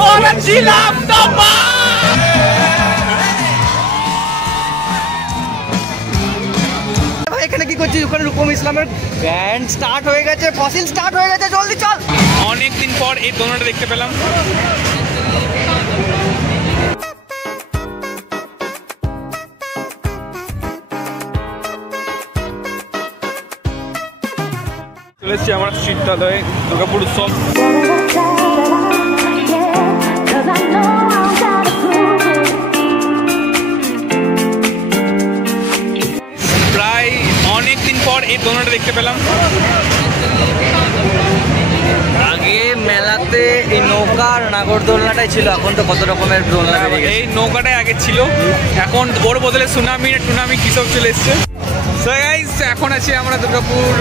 বলেছিলাম তো ভাই এখানে কি করছিস? ওখানে রূপম ইসলামের ব্যান্ড স্টার্ট হয়ে গেছে, ফসিল স্টার্ট হয়ে গেছে, জলদি চল। অনেকদিন পর এই দোনোটা দেখতে পেলাম। চলে এসেছি আমার শীতকালয়ে দুর্গাপুর উৎসব। প্রায় অনেকদিন পর এই দোনোটা দেখতে পেলাম। আগে মেলাতে এই নৌকার নাগরদোলনাটাই ছিল, এখন তো কত রকমের দোলনা। এই নৌকাটাই আগে ছিল, এখন ওর বদলে সুনামি না টুনামি কি সব চলে এসছে। এখন আছি আমরা দুর্গাপুর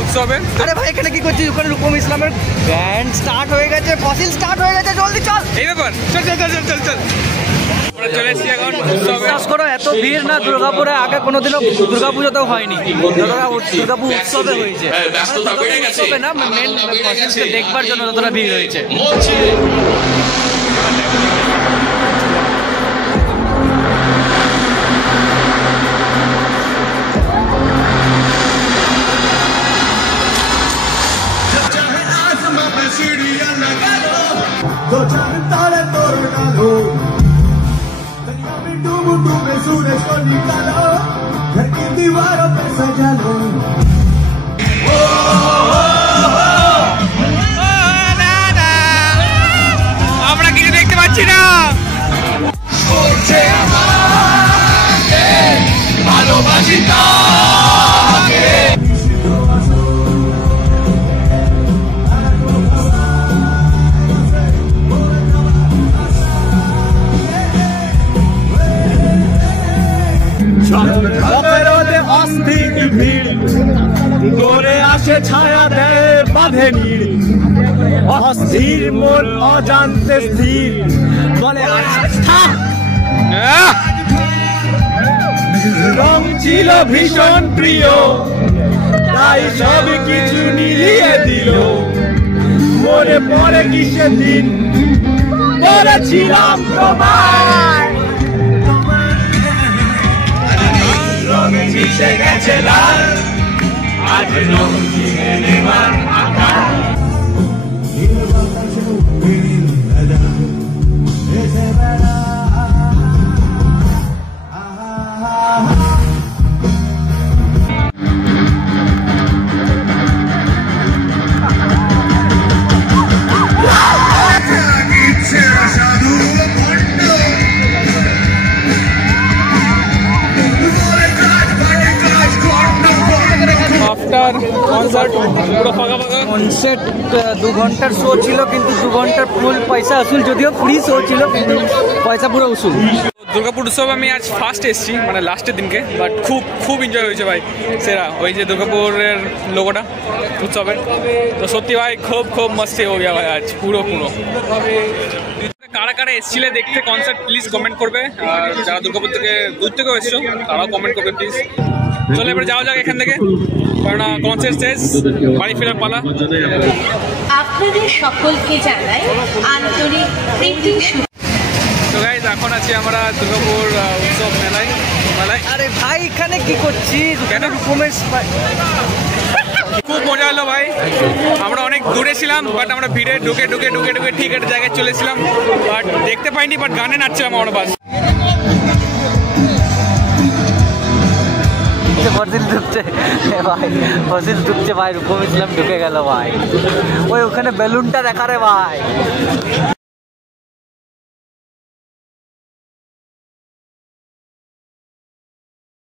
উৎসবে। আরে ভাই এখানে কি করছিস? ওখানে রূপম ইসলামের ব্যান্ড স্টার্ট হয়ে গেছে, ফসিল স্টার্ট হয়ে গেছে, জলদি চল। এই ব্যাপার, চল চল চল চল চল। আমরা চলে এসেছি এখন উৎসবে। বিশ্বাস করো এত ভিড় না দুর্গাপুরে আগে কোনোদিনও দুর্গাপুজোতেও হয়নি, দুর্গাপুর উৎসবে হয়েছে। উৎসবে না, মেন ফসিলকে দেখবার জন্য যতটা ভিড় হয়েছে। दो चार तारे तोड़ डालो, डूब डूबे सूरज को निकालो, घर की दीवारों पे सजा लो। আমরা কিছু দেখতে পাচ্ছি না। ভালোবাসি অস্থির ভিড় দৌড়ে আসে, ছায়া দেয় বাঁধে নীড়, অস্থির মন অজান্তে স্থির বলে রং ছিল ভীষণ প্রিয়, তাই সব কিছু নিলিয়ে দিল। মনে পড়ে কি সেদিন বলেছিলাম তোমায়, মিশে গেছে লাল, আজ রঙিনে নেবার আকাশ। কনসার্ট 2 ঘন্টার শো ছিল, কিন্তু 2 ঘন্টার ফুল পয়সা আসুল, যদিও ফ্রি শো ছিল কিন্তু পয়সা পুরো উসুল। দুর্গাপুর উৎসব আমি আজ ফার্স্ট এসেছি, মানে লাস্টের দিনকে, বাট খুব এনজয় হয়েছে ভাই। সেরা ওই যে দুর্গাপুরের লোগোটা উৎসবের, তো সত্যি ভাই খুব মস্তি হয়ে গিয়া ভাই আজ পুরো। কারা কারা এসেছিলে দেখতে কনসার্ট প্লিজ কমেন্ট করবে, আর যারা দুর্গাপুর থেকে দূর থেকেও এসছো তারাও কমেন্ট করবে প্লিজ। চলো এবার যাওয়া যাক এখান থেকে, কারণ কনসার্ট শেষ, বাড়ি ফেরার পালা। আপনাদের সকলকে জানাই আন্তরিক প্রীতি। তো গাইস এখন আছি আমরা দুর্গাপুর উৎসব মেলায়। আরে ভাই এখানে কি করছিস? কেন? রূপমের খুব মজা হলো ভাই। আমরা অনেক দূরে ছিলাম, বাট আমরা ভিড়ে ঢুকে ঠিক একটা জায়গায় চলেছিলাম, বাট দেখতে পাইনি, বাট গানে নাচছিলাম আমরা বাস। ফসিল ঢুকছে ভাই, ফসিল ঢুকছে ভাই, রূপম ইসলাম ঢুকে গেল ভাই। ওই ওখানে বেলুনটা দেখা রে ভাই।